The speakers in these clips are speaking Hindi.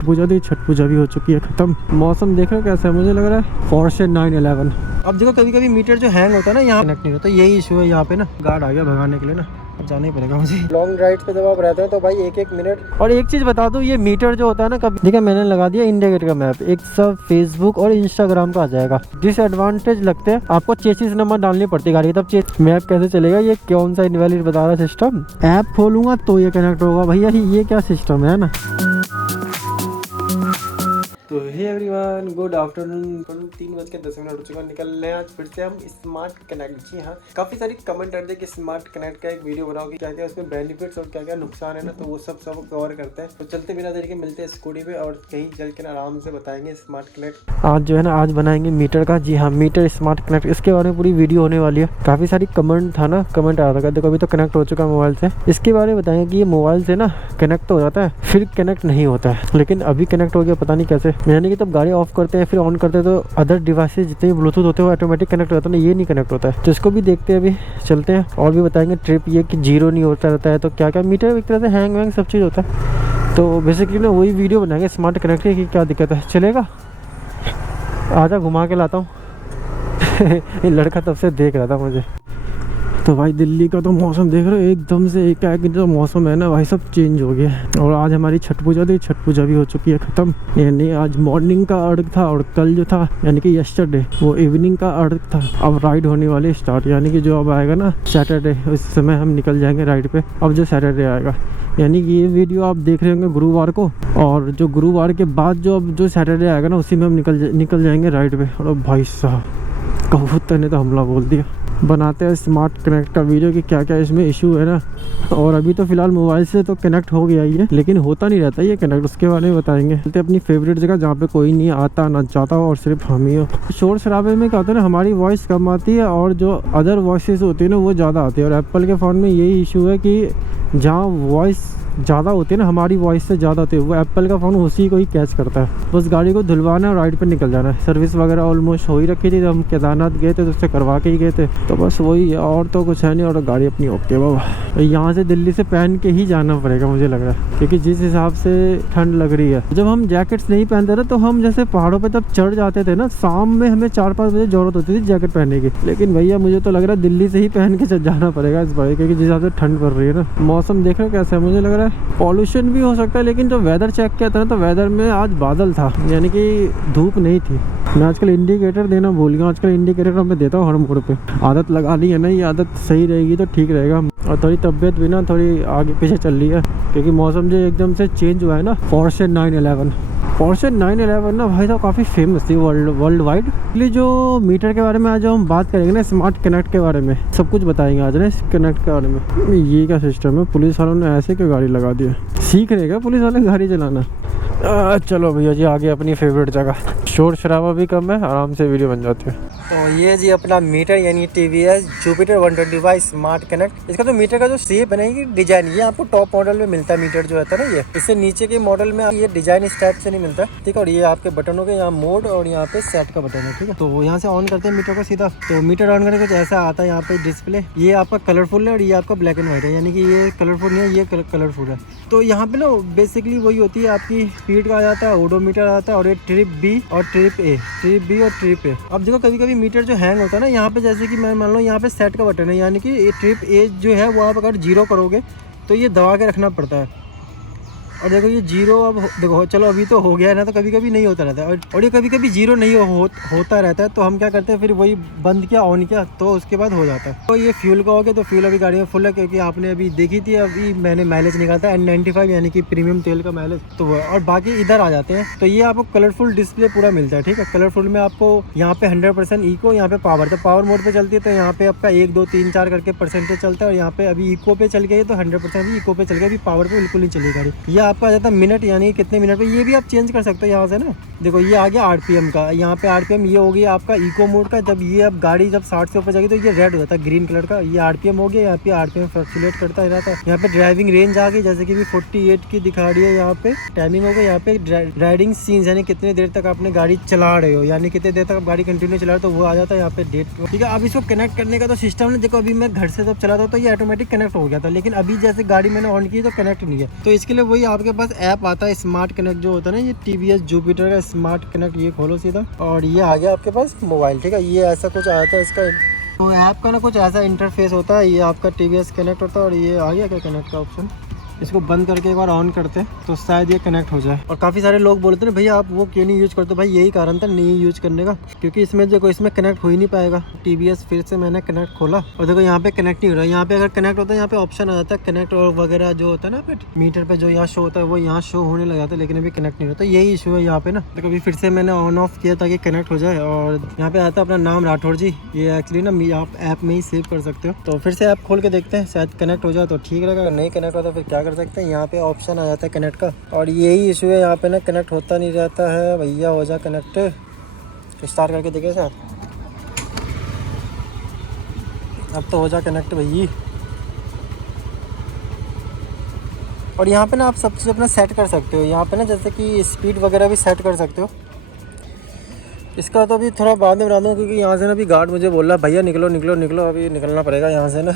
पूजा थी, छठ पूजा भी हो चुकी है खत्म। मौसम देख रहे हो कैसा है, मुझे लग रहा है Porsche 911। अब देखो कभी कभी मीटर जो हैंग होता है ना, यहाँ कनेक्ट नहीं होता, यही इशू है यहाँ पे ना। गार्ड आ गया भगाने के लिए ना, जाना ही पड़ेगा मुझे। लॉन्ग ड्राइव पे जब आप रहते हैं तो भाई एक मिनट। और एक चीज बता दूं, ये मीटर जो होता है ना, कभी देखिए मैंने लगा दिया इंडिया गेट का मैप, एक सब फेसबुक और इंस्टाग्राम का आ जाएगा। डिसएडवांटेज लगते हैं आपको, चेसिस नंबर डालनी पड़ती है गाड़ी, तब मैप कैसे चलेगा। ये कौन सा इनवैलिड बता रहा सिस्टम, ऐप खोलूंगा तो ये कनेक्ट होगा। भैया ये क्या सिस्टम है ना। तो हे एवरीवन, गुड आफ्टरनून। 3:10 हो चुका, निकल रहे हैं आज फिर से हम स्मार्ट कनेक्ट। जी हाँ, काफी सारी कमेंट आते हैं कि स्मार्ट कनेक्ट का एक वीडियो बनाओ कि क्या क्या उसमें बेनिफिट्स और क्या क्या नुकसान है ना, तो वो सब कवर करते हैं। तो चलते बिना देरी के मिलते हैं स्कूटी पे और कहीं चल के आराम से बताएंगे स्मार्ट कनेक्ट। आज जो है ना, आज बनाएंगे मीटर का। जी हाँ, मीटर स्मार्ट कनेक्ट, इसके बारे में पूरी वीडियो होने वाली है। काफी सारी कमेंट था ना, कमेंट आ रहा था, देखो अभी तो कनेक्ट हो चुका है मोबाइल से। इसके बारे में बताएंगे कि ये मोबाइल से ना कनेक्ट तो हो जाता है, फिर कनेक्ट नहीं होता है, लेकिन अभी कनेक्ट हो गया, पता नहीं कैसे। यानी कि तब गाड़ी ऑफ करते हैं फिर ऑन करते हैं तो अदर डिवाइसेज जितने ब्लूटूथ होते हैं वो ऑटोमेटिक कनेक्ट होता है ना, ये नहीं कनेक्ट होता है। तो इसको भी देखते हैं, अभी चलते हैं और भी बताएंगे ट्रिप ये कि जीरो नहीं होता रहता है, तो क्या क्या मीटर एक तरह से हैंग वैंग सब चीज़ होता है। तो बेसिकली ना वही वीडियो बनाएंगे स्मार्ट कनेक्ट की, क्या दिक्कत है। चलेगा, आजा घुमा के लाता हूँ। ये लड़का तब से देख रहा था मुझे। तो भाई दिल्ली का तो मौसम देख रहे हो, एकदम से एक जो मौसम है ना भाई सब चेंज हो गया है। और आज हमारी छठ पूजा थी, छठ पूजा भी हो चुकी है खत्म। यानी आज मॉर्निंग का अर्घ था और कल जो था यानी कि यस्टरडे वो इवनिंग का अर्घ था। अब राइड होने वाली स्टार्ट, यानी कि जो अब आएगा ना सैटरडे, उस समय हम निकल जाएंगे राइड पे। अब जो सैटरडे आएगा, यानी कि ये वीडियो आप देख रहे होंगे गुरुवार को, और जो गुरुवार के बाद जो सैटरडे आएगा ना, उसी में हम निकल जाएंगे राइड पे। और भाई साहब कबूतर ने तो हमला बोल दिया। बनाते हैं स्मार्ट कनेक्ट का वीडियो कि क्या क्या इसमें इशू है ना। और अभी तो फिलहाल मोबाइल से तो कनेक्ट हो गया ही है, लेकिन होता नहीं रहता ये कनेक्ट, उसके बारे में बताएंगे। चलते अपनी फेवरेट जगह जहाँ पे कोई नहीं आता ना जाता हो और सिर्फ हम ही हो। शोर शराबे में क्या होता है ना, हमारी वॉइस कम आती है और जो अदर वॉइसेस होती है ना वो ज़्यादा आती है। और एप्पल के फ़ोन में यही इशू है कि जहाँ वॉइस ज़्यादा होती है ना, हमारी वॉइस से ज़्यादा होती है, वो एप्पल का फ़ोन उसी को ही कैच करता है। बस गाड़ी को धुलवाना है और राइड पे निकल जाना है। सर्विस वगैरह ऑलमोस्ट हो ही रखी थी, जब हम केदारनाथ गए थे तो उससे करवा के ही गए थे, तो बस वही है और तो कुछ है नहीं। और गाड़ी अपनी ओके बाबा। यहाँ से दिल्ली से पहन के ही जाना पड़ेगा मुझे लग रहा है, क्योंकि जिस हिसाब से ठंड लग रही है। जब हम जैकेट्स नहीं पहनते थे तो हम जैसे पहाड़ों पर जब चढ़ जाते थे ना, शाम में हमें 4-5 बजे जरूरत होती थी जैकेट पहनने की, लेकिन भैया मुझे तो लग रहा है दिल्ली से ही पहन के जाना पड़ेगा इस बार, क्योंकि जिस हिसाब से ठंड पड़ रही है ना। मौसम देख रहे हो कैसा है, मुझे लग रहा है पॉल्यूशन भी हो सकता है, लेकिन जो वेदर चेक किया था ना तो वेदर में आज बादल था, यानी कि धूप नहीं थी। मैं आजकल इंडिकेटर देना भूल गया, आजकल इंडिकेटर मैं देता हूँ हर मोड़ पे। आदत लगानी है ना, ये आदत सही रहेगी तो ठीक रहेगा। और थोड़ी तबीयत भी ना थोड़ी आगे पीछे चल रही है, क्योंकि मौसम जो एकदम से चेंज हुआ है ना। Porsche 911 ना भाई साहब काफ़ी फेमस थी वर्ल्ड वाइड। इसलिए जो मीटर के बारे में आज हम बात करेंगे ना, स्मार्ट कनेक्ट के बारे में सब कुछ बताएंगे आज ना इस कनेक्ट के बारे में। ये क्या सिस्टम है, पुलिस वालों ने ऐसे क्यों गाड़ी लगा दी है, सीख रहे क्या पुलिस वाले गाड़ी चलाना। चलो भैया जी आगे अपनी फेवरेट जगह, शोर शराबा भी कम है, आराम से वीडियो बन जाती है। तो ये जी अपना मीटर यानी TVS जुपिटर 125 स्मार्ट कनेक्ट। इसका तो मीटर का जो शेप है ना, ये डिजाइन, ये आपको टॉप मॉडल में मिलता है मीटर जो होता है ना, ये इससे नीचे के मॉडल में ये डिजाइन इस टाइप से नहीं मिलता, ठीक है। और ये आपके बटनों के यहाँ मोड और यहाँ पे सेट का बटन है, ठीक है। तो यहाँ से ऑन करते हैं मीटर को सीधा, तो मीटर ऑन करके कुछ ऐसा आता है यहाँ पे डिस्प्ले। ये आपका कलरफुल है और ये आपका ब्लैक एंड व्हाइट है, यानी कि ये कलरफुल नहीं है, ये कलरफुल है। तो यहाँ पे ना बेसिकली वही होती है, आपकी स्पीड का आ जाता है, ओडोमीटर आता है, और ये ट्रिप B और ट्रिप A। अब देखो कभी कभी मीटर जो हैंग होता है ना, यहाँ पे जैसे कि मैं मान लो यहाँ पे सेट का बटन है, यानी कि ये ट्रिप A जो है वो आप अगर 0 करोगे तो ये दबा के रखना पड़ता है। और देखो ये 0 अब देखो, चलो अभी तो हो गया है ना, तो कभी कभी नहीं होता रहता है। और ये कभी कभी 0 नहीं होता रहता है, तो हम क्या करते हैं फिर वही बंद किया ऑन किया तो उसके बाद हो जाता है। तो ये फ्यूल का हो गया, तो फ्यूल अभी गाड़ी में फुल है, क्योंकि आपने अभी देखी थी, अभी मैंने माइलेज निकाला था N95 यानी कि प्रीमियम तेल का माइलेज। तो और बाकी इधर आ जाते हैं, तो ये आपको कलरफुल डिस्प्ले पूरा मिलता है, ठीक है। कलरफुल में आपको यहाँ पे 100% इको, यहाँ पे पावर, तो पावर मोड पे चलती है तो यहाँ पे आपका 1 2 3 4 करके परसेंटेज चलता है। और यहाँ पे अभी इको पे चल गई तो 100% इको पे चल गई, अभी पावर पे बिल्कुल नहीं चलेगी गाड़ी। ये आपका आ जाता है मिनट, यानी कितने मिनट पे, ये भी आप चेंज कर सकते हो यहाँ से ना। देखो ये आ गया RPM का, यहाँ पे RPM ये हो गया आपका इको मोड का। जब ये अब गाड़ी जब 60 से ऊपर जाएगी तो ये रेड हो जाता है ग्रीन कलर का, ये RPM हो गया। यहाँ पे RPM फ्लक्चुएट करता रहता है। यहाँ पे ड्राइविंग रेंज आ गई, जैसे कि भी 48 की दिखा रही है। यहाँ पे टाइमिंग हो गई, यहाँ पे राइडिंग सीन्स यानी कितनी देर तक आपने गाड़ी चला रहे हो, यानी कितनी देर तक आप गाड़ी कंटिन्यू चला रहे हो, तो वो आ जाता है यहाँ पे डेट, ठीक है। अब इसको कनेक्ट करने का तो सिस्टम है, देखो अभी मैं घर से जब चलाता हूँ तो ये ऑटोमेटिक कनेक्ट हो गया था, लेकिन अभी जैसे गाड़ी मैंने ऑन की तो कनेक्ट नहीं है। तो इसके लिए वही आपके पास ऐप आता है स्मार्ट कनेक्ट जो होता है ना, ये TVS जुपिटर का स्मार्ट कनेक्ट, ये खोलो सीधा और ये आ गया आपके पास मोबाइल। ठीक है, ये ऐसा कुछ आता है इसका, तो ऐप का ना कुछ ऐसा इंटरफेस होता है। ये आपका TVS कनेक्ट होता है और ये आ गया क्या कनेक्ट का ऑप्शन। इसको बंद करके एक बार ऑन करते हैं तो शायद ये कनेक्ट हो जाए। और काफ़ी सारे लोग बोलते हैं भैया आप वो क्यों नहीं यूज़ करते, भाई यही कारण था नहीं यूज़ करने का, क्योंकि इसमें देखो इसमें कनेक्ट हो ही नहीं पाएगा। TVS फिर से मैंने कनेक्ट खोला और देखो यहाँ पे कनेक्ट नहीं हो रहा है। यहाँ पे अगर कनेक्ट होता है यहाँ पे ऑप्शन आ जाता है कनेक्ट और वगैरह जो होता है ना पे मीटर पे जो यहाँ शो होता है वो यहाँ शो होने लग जाता है, लेकिन अभी कनेक्ट नहीं होता। यही इशू है यहाँ पे ना। देखो अभी फिर से मैंने ऑन ऑफ किया ताकि कनेक्ट हो जाए और यहाँ पे आता है अपना नाम राठौर जी। ये एक्चुअली ना आप ऐप में ही सेव कर सकते हो। तो फिर से ऐप खोल के देखते हैं, शायद कनेक्ट हो जाए तो ठीक रहेगा, अगर नहीं कनेक्ट होता फिर क्या कर सकते हैं। यहाँ पे ऑप्शन आ जाता है कनेक्ट का और यही इशू है यहाँ पे ना, कनेक्ट होता नहीं रहता है। भैया हो जा कनेक्ट, स्टार्ट करके देखे सर, अब तो हो जा कनेक्ट भैया। और यहाँ पे ना आप सब चीज़ अपना सेट कर सकते हो। यहाँ पे ना जैसे कि स्पीड वगैरह भी सेट कर सकते हो। इसका तो अभी थोड़ा बाद में बना दूँ, क्योंकि यहाँ से ना अभी गार्ड मुझे बोल रहा है भैया निकलो निकलो निकलो, अभी निकलना पड़ेगा यहाँ से ना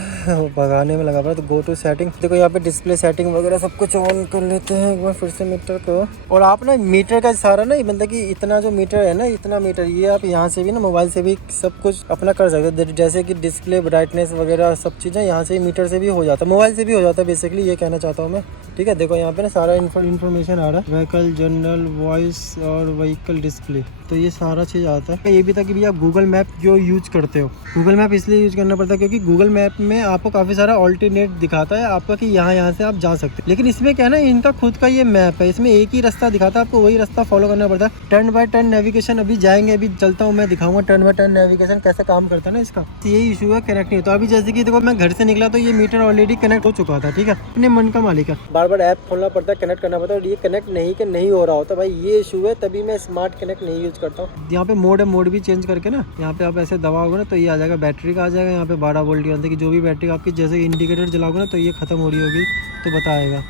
भगाने में लगा पड़ा। तो गो टू सेटिंग, देखो यहाँ पे डिस्प्ले सेटिंग वगैरह सब कुछ ऑन कर लेते हैं एक बार फिर से मीटर को। और आप ना मीटर का सारा ना मतलब कि इतना जो मीटर है ना, इतना मीटर ये आप यहाँ से भी ना मोबाइल से भी सब कुछ अपना कर सकते हो। जैसे कि डिस्प्ले ब्राइटनेस वगैरह सब चीज़ें यहाँ से मीटर से भी हो जाता है, मोबाइल से भी हो जाता है बेसिकली, ये कहना चाहता हूँ मैं। ठीक है, देखो यहाँ पे ना सारा इन्फॉर्मेशन आ रहा है, व्हीकल जनरल वॉइस और व्हीकल डिस्प्ले, तो ये सारा चीज़ आता है। ये भी था कि भैया गूगल मैप जो यूज करते हो, गूगल मैप इसलिए यूज करना पड़ता है क्योंकि गूगल मैप में आपको काफ़ी सारा ऑल्टरनेट दिखाता है आपका कि यहाँ से आप जा सकते हो। लेकिन इसमें क्या है ना, इनका खुद का ये मैप है, इसमें एक ही रास्ता दिखाता है, आपको वही रास्ता फॉलो करना पड़ता है। टर्न बाय टर्न नेविगेशन अभी जाएंगे, अभी चलता हूँ मैं दिखाऊंगा टर्न बाय टर्न नेविगेशन कैसे काम करता है ना इसका। तो यही इशू है, कनेक्ट नहीं होता। अभी जैसे कि देखो मैं घर से निकला तो ये मीटर ऑलरेडी कनेक्ट हो चुका था। ठीक है, अपने मन का मालिक है, बार बार ऐप खोलना पड़ता है, कनेक्ट करना पड़ता है और ये कनेक्ट नहीं हो रहा होता। भाई ये इशू है, तभी मैं स्मार्ट कनेक्ट नहीं यूज करता हूँ। यहाँ पे मोड है, मोड भी चेंज करके ना यहाँ पे आप ऐसे दबाओगे ना तो ये आ जाएगा बैटरी का आ जाएगा। यहाँ पे 12 वोल्ट की की जो भी बैटरी आपकी जैसे इंडिकेटर जलाओगे ना तो ये खत्म हो रही होगी तो बताएगा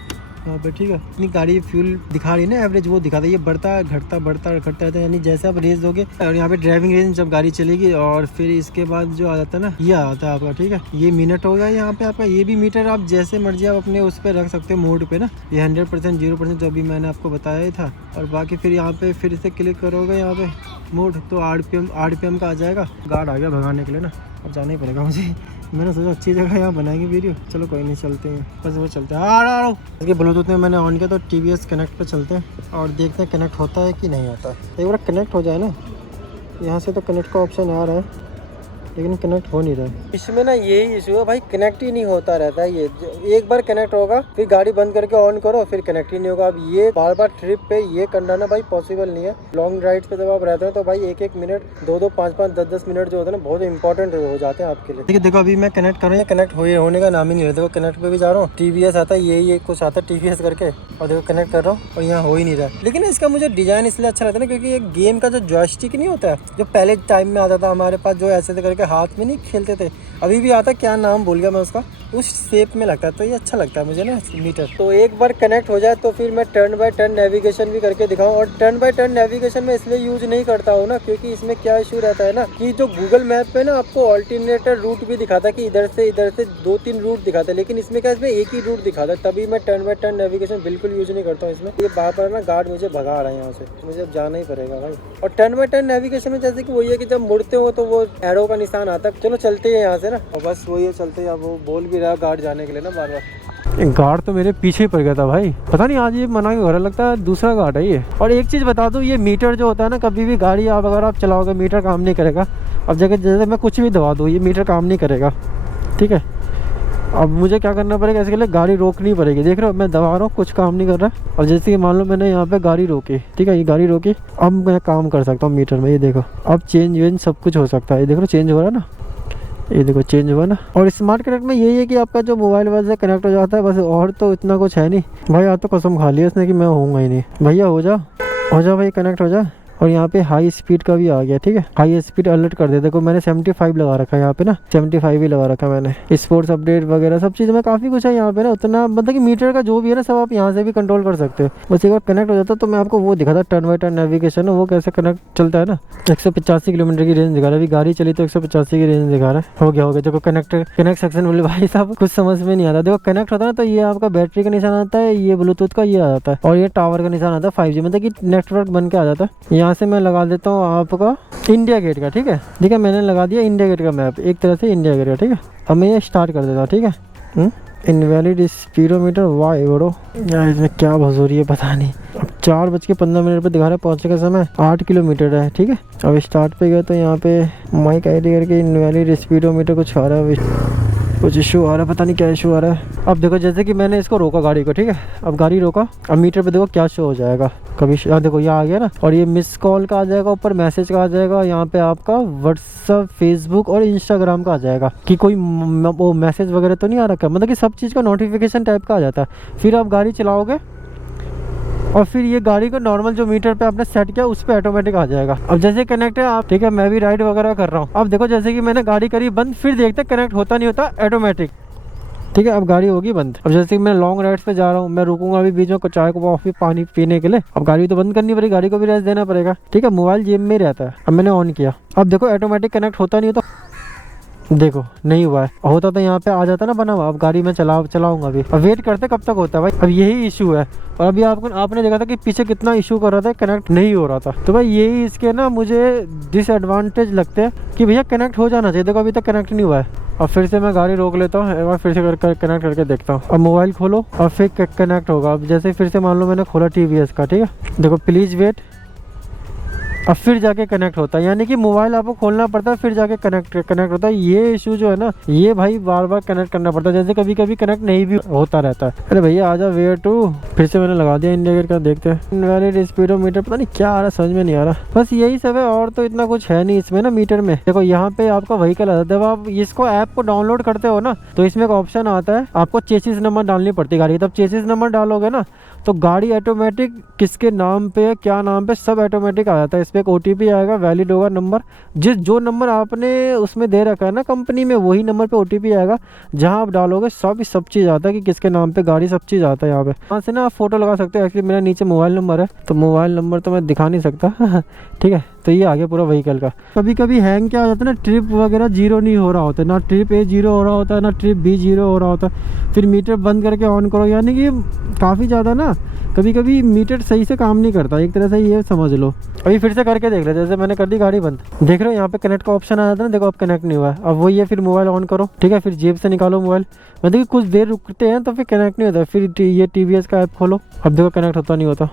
यहाँ पे। ठीक है, इतनी गाड़ी फ्यूल दिखा रही है ना एवरेज, वो दिखाता है, ये बढ़ता घटता रहता है। यानी जैसे आप रेस दोगे और यहाँ पे ड्राइविंग रेंज जब गाड़ी चलेगी और फिर इसके बाद जो आ जाता है ना ये आ जाता है आपका। ठीक है, ये मिनट होगा यहाँ पे आपका। ये भी मीटर आप जैसे मर्जी आप अपने उस पर रख सकते हो मोड पे ना, ये 100% 0% जो अभी मैंने आपको बताया ही था। और बाकी फिर यहाँ पे फिर से क्लिक करोगे यहाँ पे मोड तो RPM का आ जाएगा। गार्ड आ गया भगाने के लिए ना, अब जाना ही पड़ेगा मुझे। मैंने सोचा अच्छी जगह यहाँ बनाएंगे वीडियो, चलो कोई नहीं चलते हैं, बस वो चलते हैं। आ इसके ब्लूटूथ में मैंने ऑन किया तो TVS कनेक्ट पे चलते हैं और देखते हैं कनेक्ट होता है कि नहीं होता है। एक बार कनेक्ट हो जाए ना, यहाँ से तो कनेक्ट का ऑप्शन आ रहा है लेकिन कनेक्ट हो नहीं रहा है। इसमें ना यही इशू है भाई, कनेक्ट ही नहीं होता रहता है। ये एक बार कनेक्ट होगा फिर गाड़ी बंद करके ऑन करो फिर कनेक्ट ही नहीं होगा। अब ये बार बार ट्रिप पे ये करना ना भाई पॉसिबल नहीं है। लॉन्ग राइड पे जब आप रहते हैं तो भाई 1-1 मिनट 2-2 5-5 10-10 मिनट जो होता है ना बहुत इंपॉर्टेंट हो जाते हैं आपके लिए। देखो अभी मैं कनेक्ट कर रहा हूँ, कनेक्ट होने का नाम ही नहीं रहता। देखो कनेक्ट पे भी जा रहा हूँ, TVS आता है, यही कुछ आता है TVS करके, और देखो कनेक्ट कर रहा हूँ और यहाँ हो ही नहीं रहा। लेकिन इसका मुझे डिजाइन इसलिए अच्छा लगता है ना क्योंकि ये गेम का जो जॉयस्टिक नहीं होता है जो पहले टाइम में आता था हमारे पास, जो ऐसे करके हाथ में नहीं खेलते थे, अभी भी आता, क्या नाम भूल गया मैं उसका, उस शेप में लगता है। तो ये अच्छा लगता है मुझे ना मीटर। तो एक बार कनेक्ट हो जाए तो फिर मैं टर्न बाय टर्न नेविगेशन भी करके दिखाऊं। और टर्न बाय टर्न नेविगेशन में इसलिए यूज नहीं करता हूँ ना क्योंकि इसमें क्या इशू रहता है ना कि जो गूगल मैप पे ना आपको ऑल्टरनेटर रूट भी दिखाता है कि इधर से 2-3 रूट दिखाता है, लेकिन इसमें क्या इसमें एक ही रूट दिखाता है। तभी मैं टर्न बाय टर्न नेविगेशन बिल्कुल यूज नहीं करता हूँ इसमें। ये बार बार ना गार्ड मुझे भगा रहा है यहाँ से, मुझे अब जाना ही पड़ेगा भाई। और टर्न बाय टर्न नेविगेशन में जैसे कि वही है कि जब मुड़ते हो तो वो एरो का निशान आता है। चलो चलते हैं यहाँ से ना, और बस वही है चलते हैं। अब वो बोल भी रहा गार्ड जाने के लिए ना बार बार। गार्ड तो मेरे पीछे ही पड़ गया था भाई, पता नहीं आज ये मना के घर लगता है दूसरा गार्ड है ये। और एक चीज़ बता दूं, ये मीटर जो होता है ना, कभी भी गाड़ी आप अगर आप चलाओगे मीटर काम नहीं करेगा। अब जगह जैसे मैं कुछ भी दबा दूँ ये मीटर काम नहीं करेगा। ठीक है, अब मुझे क्या करना पड़ेगा, इसके लिए गाड़ी रोकनी पड़ेगी। देख रहे हो मैं दबा रहा हूँ कुछ काम नहीं कर रहा। और जैसे कि मान लो मैंने यहाँ पे गाड़ी रोकी, ठीक है, ये गाड़ी रोकी, अब मैं काम कर सकता हूँ मीटर में। ये देखो अब चेंज वेंज सब कुछ हो सकता है। ये देखो चेंज हो रहा है ना, ये देखो चेंज हुआ ना। और स्मार्ट कनेक्ट में यही है कि आपका जो मोबाइल वॉइस से कनेक्ट हो जाता है बस, और तो इतना कुछ है नहीं भाई। आज तो कसम खा लिया इसने कि मैं होऊंगा ही नहीं। भैया हो जा भाई, कनेक्ट हो जा। और यहाँ पे हाई स्पीड का भी आ गया, ठीक है, हाई स्पीड अलर्ट कर दे। देखो मैंने 75 लगा रखा है यहाँ पे ना, 75 ही लगा रखा है मैंने। स्पोर्ट्स अपडेट वगैरह सब चीज़ में काफ़ी कुछ है यहाँ पे ना, उतना मतलब कि मीटर का जो भी है ना सब आप यहाँ से भी कंट्रोल कर सकते हो। बस एक बार कनेक्ट हो जाता तो मैं आपको वो दिखा था टर्न बाई टर्न नेविगेशन, वो कैसे कनेक्ट चलता है ना। 185 किलोमीटर की रेंज दिखा रहा है, अभी गाड़ी चली तो 185 की रेंज दिखा रहा है। हो गया देखो कनेक्ट सेक्शन बोले भाई साहब कुछ समझ में नहीं आता। देखो कनेक्ट होता है ना तो ये आपका बैटरी का निशान आता है, ये ब्लूटूथ का ये आ जाता है, और ये टावर का निशान आता है 5G, मतलब कि नेटवर्क बन के आ जाता है। यहाँ से मैं लगा देता हूँ आपका इंडिया गेट का, ठीक है, मैंने लगा दिया इंडिया गेट का मैप, एक तरह से इंडिया गेट का, ठीक है। अब मैं ये स्टार्ट कर देता हूँ, ठीक है। इनवैलिड स्पीडोमीटर, वाई बड़ो यार इसमें क्या भसोरी है पता नहीं। अब 4:15 पर दिखा रहा है, पहुँचने का समय 8 किलोमीटर है, ठीक है। अब स्टार्ट पे गए तो यहाँ पे माइक आईडी करके इनवैलिड स्पीडोमीटर कुछ आ रहा है, कुछ इशू आ रहा है, पता नहीं क्या इशू आ रहा है। अब देखो जैसे कि मैंने इसको रोका गाड़ी को, ठीक है, अब गाड़ी रोका, अब मीटर पे देखो क्या शो हो जाएगा कभी, देखो ये आ गया ना, और ये मिस कॉल का आ जाएगा, ऊपर मैसेज का आ जाएगा, यहाँ पे आपका व्हाट्सअप, फेसबुक और इंस्टाग्राम का आ जाएगा कि कोई वो मैसेज वगैरह तो नहीं आ रखा, मतलब कि सब चीज़ का नोटिफिकेशन टाइप का आ जाता है। फिर आप गाड़ी चलाओगे और फिर ये गाड़ी को नॉर्मल जो मीटर पे आपने सेट किया उस पे ऑटोमेटिक आ जाएगा। अब जैसे कनेक्ट है आप, ठीक है, मैं भी राइड वगैरह कर रहा हूँ। अब देखो जैसे कि मैंने गाड़ी करी बंद, फिर देखते कनेक्ट होता नहीं होता ऑटोमेटिक, ठीक है। अब गाड़ी होगी बंद। अब जैसे कि मैं लॉन्ग राइड्स पे जा रहा हूँ, मैं रुकूंगा अभी बीच में चाय को कॉफी पानी पीने के लिए, अब गाड़ी तो बंद करनी पड़ेगी, गाड़ी को भी रेस्ट देना पड़ेगा, ठीक है। मोबाइल जेब में रहता है, अब मैंने ऑन किया, अब देखो ऑटोमेटिक कनेक्ट होता नहीं होता, देखो नहीं हुआ है, होता तो यहाँ पे आ जाता ना बना हुआ। अब गाड़ी में चलाऊंगा अभी, अब वेट करते कब तक होता है भाई, अब यही इशू है। और अभी आपने देखा था कि पीछे कितना इशू कर रहा था, कनेक्ट नहीं हो रहा था। तो भाई यही इसके ना मुझे डिसएडवांटेज लगते हैं कि भैया कनेक्ट हो जाना चाहिए। देखो अभी तक कनेक्ट नहीं हुआ है। अब फिर से मैं गाड़ी रोक लेता हूँ, एक बार फिर से कनेक्ट करके देखता हूँ। अब मोबाइल खोलो और फिर कनेक्ट होगा। अब जैसे फिर से मान लो मैंने खोला TVS का, ठीक है, देखो प्लीज वेट, अब फिर जाके कनेक्ट होता है, यानी कि मोबाइल आपको खोलना पड़ता है फिर जाके कनेक्ट होता है। ये इशू जो है ना, ये भाई बार बार कनेक्ट करना पड़ता है, जैसे कभी कभी कनेक्ट नहीं भी होता रहता है। अरे भैया आजा वेट टू, फिर से मैंने लगा दिया इंडिया गेट का, देखते हैं इनवैलिड स्पीडोमीटर, पता नहीं क्या आ रहा है, समझ में नहीं आ रहा। बस यही सब है, और तो इतना कुछ है नहीं इसमें ना मीटर में। देखो यहाँ पे आपका व्हीकल आता है, जब आप इसको ऐप को डाउनलोड करते हो ना तो इसमें एक ऑप्शन आता है, आपको चेसिस नंबर डालनी पड़ती है गाड़ी। तब चेसिस नंबर डालोगे ना तो गाड़ी ऑटोमेटिक किसके नाम पे है, क्या नाम पे, सब ऑटोमेटिक आ जाता है। इस पर एक OTP आएगा, वैलिड होगा नंबर, जो नंबर आपने उसमें दे रखा है ना कंपनी में, वही नंबर पे OTP आएगा। जहां आप डालोगे सब चीज़ आता है कि किसके नाम पे गाड़ी, सब चीज़ आता है यहाँ पे। यहाँ से ना आप फोटो लगा सकते हो। एक्चुअली मेरा नीचे मोबाइल नंबर है तो मोबाइल नंबर तो मैं दिखा नहीं सकता ठीक है। तो ये आ गया पूरा व्हीकल का। कभी कभी हैंग क्या हो जाता है ना, ट्रिप वगैरह जीरो नहीं हो रहा होता है, ना ट्रिप A 0 हो रहा होता है, ना ट्रिप B 0 हो रहा होता है। फिर मीटर बंद करके ऑन करो, यानी कि काफ़ी ज़्यादा ना कभी कभी मीटर सही से काम नहीं करता, एक तरह से ये समझ लो। अभी फिर से करके देख रहे, जैसे मैंने कर दी गाड़ी बंद, देख रहे हो यहाँ पे कनेक्ट का ऑप्शन आ जाता है ना, देखो अब कनेक्ट नहीं हुआ है। अब वही है, फिर मोबाइल ऑन करो, ठीक है, फिर जेब से निकालो मोबाइल, मतलब कि कुछ देर रुकते हैं तो फिर कनेक्ट नहीं होता। फिर ये TVS का ऐप खोलो, अब देखो कनेक्ट होता नहीं होता,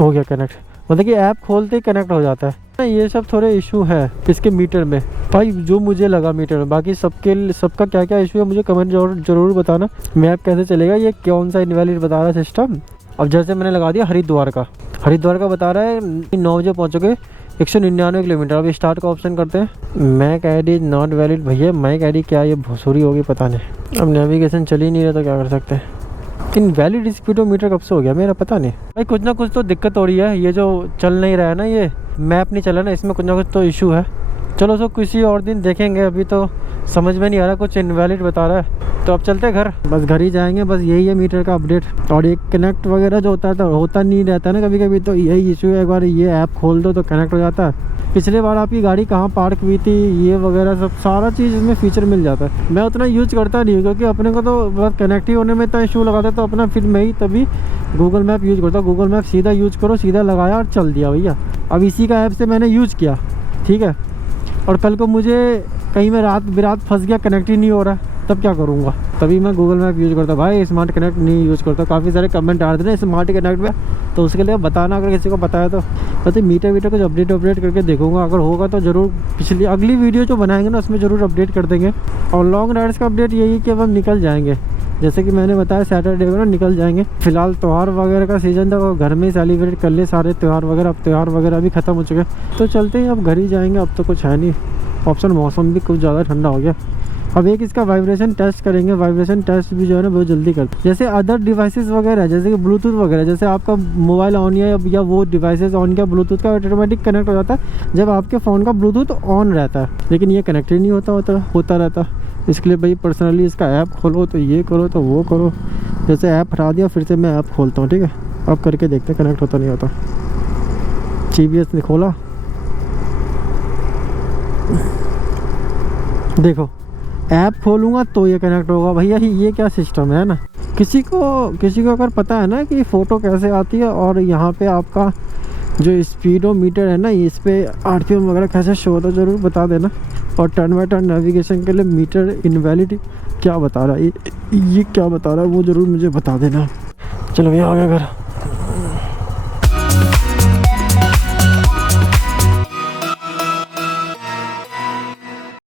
हो गया कनेक्ट, मतलब कि ऐप खोलते ही कनेक्ट हो जाता है। ये सब थोड़े इशू है इसके मीटर में भाई, जो मुझे लगा मीटर में। बाकी सबका क्या क्या इशू है मुझे कमेंट जरूर बताना, मैप कैसे चलेगा, ये कौन सा इनवैलिड बता रहा है सिस्टम। अब जैसे मैंने लगा दिया हरिद्वार का बता रहा है 9 बजे पहुँचोगे 199 किलोमीटर। अब स्टार्ट का ऑप्शन करते हैं, मैक आईडी नॉट वैलिड। भैया मैक आईडी क्या, ये भोसुरी होगी पता नहीं। अब नेविगेशन चल ही नहीं रहा तो क्या कर सकते हैं। इनवैलिड स्पीडोमीटर कब से हो गया मेरा पता नहीं भाई, कुछ ना कुछ तो दिक्कत हो रही है। ये जो चल नहीं रहा है ना, ये मैप नहीं चला ना, इसमें कुछ ना कुछ तो इशू है। चलो सो किसी और दिन देखेंगे, अभी तो समझ में नहीं आ रहा, कुछ इनवैलिड बता रहा है। तो अब चलते हैं घर, बस घर ही जाएंगे, बस यही है मीटर का अपडेट। और ये कनेक्ट वगैरह जो होता है तो होता नहीं रहता है ना कभी कभी, तो यही इशू है। एक बार ये ऐप खोल दो तो कनेक्ट हो जाता है। पिछले बार आपकी गाड़ी कहाँ पार्क हुई थी, ये वगैरह सब सारा चीज़ इसमें फीचर मिल जाता है। मैं उतना यूज करता नहीं हूँ क्योंकि अपने को तो बस कनेक्ट ही होने में इतना इशू लगाता है, तो अपना फिर मैं ही तभी गूगल मैप यूज़ करता हूँ। गूगल मैप सीधा यूज करो, सीधा लगाया और चल दिया भैया। अब इसी का ऐप से मैंने यूज़ किया, ठीक है, और कल को मुझे कहीं में रात बिरात फंस गया, कनेक्ट ही नहीं हो रहा, तब क्या करूँगा। तभी मैं गूगल मैप यूज़ करता भाई, स्मार्ट कनेक्ट नहीं यूज़ करता। काफ़ी सारे कमेंट आ रहे थे ना स्मार्ट कनेक्ट में, तो उसके लिए बताना अगर किसी को बताया तो मीटर कुछ अपडेट करके देखूंगा, अगर होगा तो ज़रूर अगली वीडियो जो बनाएंगे ना उसमें ज़रूर अपडेट कर देंगे। और लॉन्ग राइड्स का अपडेट यही कि अब हम निकल जाएंगे, जैसे कि मैंने बताया सैटरडे को ना निकल जाएंगे। फिलहाल त्यौहार वगैरह का सीज़न था, वो घर में ही सेलिब्रेट कर ले सारे त्यौहार वगैरह। अब त्यौहार वगैरह भी ख़त्म हो चुके, तो चलते हैं अब घर ही जाएंगे। अब तो कुछ है नहीं ऑप्शन, मौसम भी कुछ ज़्यादा ठंडा हो गया, अब एक इसका वाइब्रेशन टेस्ट करेंगे। वाइब्रेशन टेस्ट भी जो है ना बहुत जल्दी करते हैं। जैसे अदर डिवाइसेस वगैरह जैसे कि ब्लूटूथ वगैरह, जैसे आपका मोबाइल ऑन या वो डिवाइसेस ऑन किया, ब्लूटूथ का ऑटोमेटिक कनेक्ट हो जाता है जब आपके फ़ोन का ब्लूटूथ ऑन रहता है, लेकिन ये कनेक्ट ही नहीं होता रहता। इसके लिए भाई पर्सनली इसका ऐप खोलो, तो ये करो तो वो करो। जैसे ऐप हटा दिया, फिर से मैं ऐप खोलता हूँ, ठीक है। अब करके देखते कनेक्ट होता नहीं होता। GPS ने खोला, देखो ऐप खोलूँगा तो ये कनेक्ट होगा। भैया ये क्या सिस्टम है ना। किसी को अगर पता है ना कि फ़ोटो कैसे आती है, और यहाँ पे आपका जो स्पीडोमीटर है ना, इस पे RPM वगैरह कैसे शो होता है, ज़रूर बता देना। और टर्न बाय टर्न नेविगेशन के लिए मीटर इनवैलिड क्या बता रहा है, ये क्या बता रहा है, वो ज़रूर मुझे बता देना। चलो भैया आ गया घर।